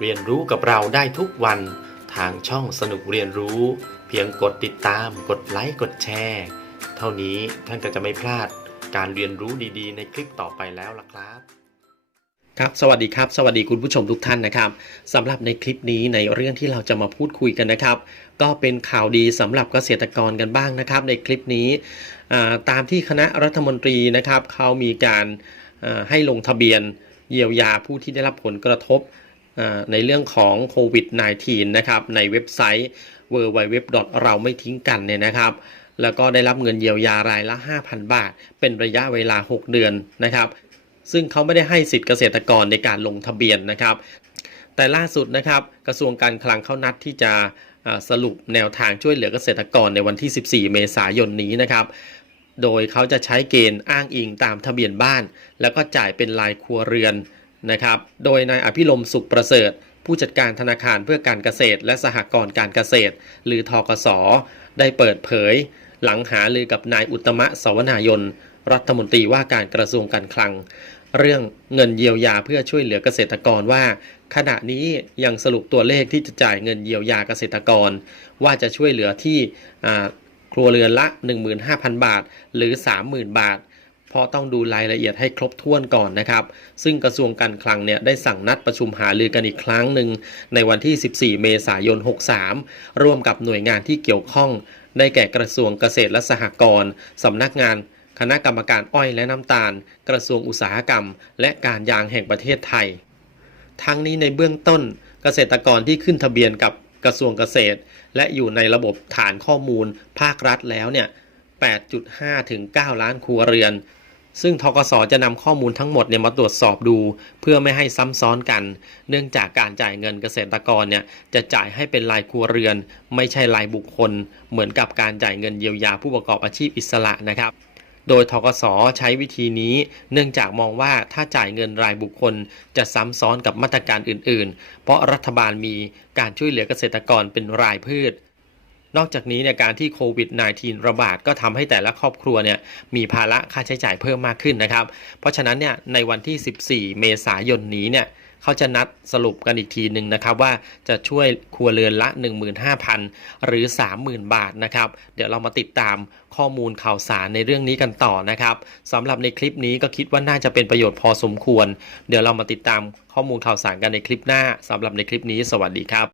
เรียนรู้กับเราได้ทุกวันทางช่องสนุกเรียนรู้ เพียงกดติดตาม กดไลค์กดแชร์เท่านี้ท่านก็จะไม่พลาดการเรียนรู้ดีๆ ในคลิปต่อไปแล้วล่ะครับครับสวัสดีครับ สวัสดีคุณผู้ชมทุกท่านนะครับสำหรับในคลิปนี้ในเรื่องที่เราจะมาพูดคุยกันนะครับ ก็เป็นข่าวดีสำหรับเกษตรกรกันบ้างนะครับ ในคลิปนี้ตามที่คณะรัฐมนตรีนะครับเขามีการให้ลงทะเบียน เยียวยาผู้ที่ได้รับผลกระทบ ในเรื่องของโควิด -19 นะครับในเว็บไซต์ w w w เราไม่ทิ้งกันเนี่ยนะครับ แล้วก็ได้รับเงินเยียวยารายละ 5,000 บาท เป็นระยะเวลา 6 เดือนนะครับ ซึ่งเขาไม่ได้ให้สิทธิเกษตรกรในการลงทะเบียนนะครับ แต่ล่าสุดนะครับกระทรวงการคลังเขานัดที่จะสรุปแนวทางช่วยเหลือเกษตรกรในวันที่ 14 เมษายนนี้นะครับ โดยเขาจะใช้เกณฑ์อ้างอิงตามทะเบียนบ้าน แล้วก็จ่ายเป็นรายครัวเรือน นะครับ โดยนายอภิรมสุขประเสริฐ ผู้จัดการธนาคารเพื่อการเกษตร และสหกรณ์การเกษตร หรือทกส ได้เปิดเผย หลังหาลือกับนายอุตมะสวนายน รัฐมนตรีว่าการกระทรวงการคลัง เรื่องเงินเยียวยาเพื่อช่วยเหลือเกษตรกรว่า ขณะนี้ยังสรุปตัวเลขที่จะจ่ายเงินเยียวยาเกษตรกร ว่าจะช่วยเหลือที่ครัวเรือนละ 15,000 บาท หรือ 30,000 บาท เพราะต้องดูรายละเอียดให้ครบถ้วนก่อนนะครับ ซึ่งกระทรวงการคลังเนี่ยได้สั่งนัดประชุมหารือกันอีกครั้งหนึ่งในวันที่ 14 เมษายน 63 ร่วมกับหน่วยงานที่เกี่ยวข้อง ได้แก่กระทรวงเกษตรและสหกรณ์สำนักงานคณะกรรมการอ้อยและน้ำตาล กระทรวงอุตสาหกรรม และการยางแห่งประเทศไทย ทั้งนี้ในเบื้องต้น เกษตรกรที่ขึ้นทะเบียนกับกระทรวงเกษตร และอยู่ในระบบฐานข้อมูลภาครัฐแล้วเนี่ย 8.5 ถึง 9 ล้านครัวเรือน ซึ่งทกสจะนำข้อมูลทั้งหมดเนี่ยมาตรวจสอบดู เพื่อไม่ให้ซ้ำซ้อนกัน เนื่องจากการจ่ายเงินเกษตรกรเนี่ยจะจ่ายให้เป็นรายครัวเรือน ไม่ใช่รายบุคคล เหมือนกับการจ่ายเงินเยียวยาผู้ประกอบอาชีพอิสระนะครับโดยทกสใช้วิธีนี้ เนื่องจากมองว่าถ้าจ่ายเงินรายบุคคลจะซ้ำซ้อนกับมาตรการอื่น ๆ เพราะรัฐบาลมีการช่วยเหลือเกษตรกรเป็นรายพืช นอกจากนี้เนี่ยการที่โควิด -19 ระบาดก็ทำให้แต่ละครอบครัวเนี่ยมีภาระค่าใช้จ่ายเพิ่มมากขึ้นนะครับ เพราะฉะนั้นเนี่ยในวันที่ 14 เมษายนนี้เนี่ยเขาจะนัดสรุปกันอีกทีหนึ่งนะครับ ว่าจะช่วยครัวเรือนละ 15,000 หรือ 30,000 บาทนะครับ เดี๋ยวเรามาติดตามข้อมูลข่าวสารในเรื่องนี้กันต่อนะครับสำหรับในคลิปนี้ก็คิดว่าน่าจะเป็นประโยชน์พอสมควร เดี๋ยวเรามาติดตามข้อมูลข่าวสารกันในคลิปหน้าสำหรับในคลิปนี้ สวัสดีครับ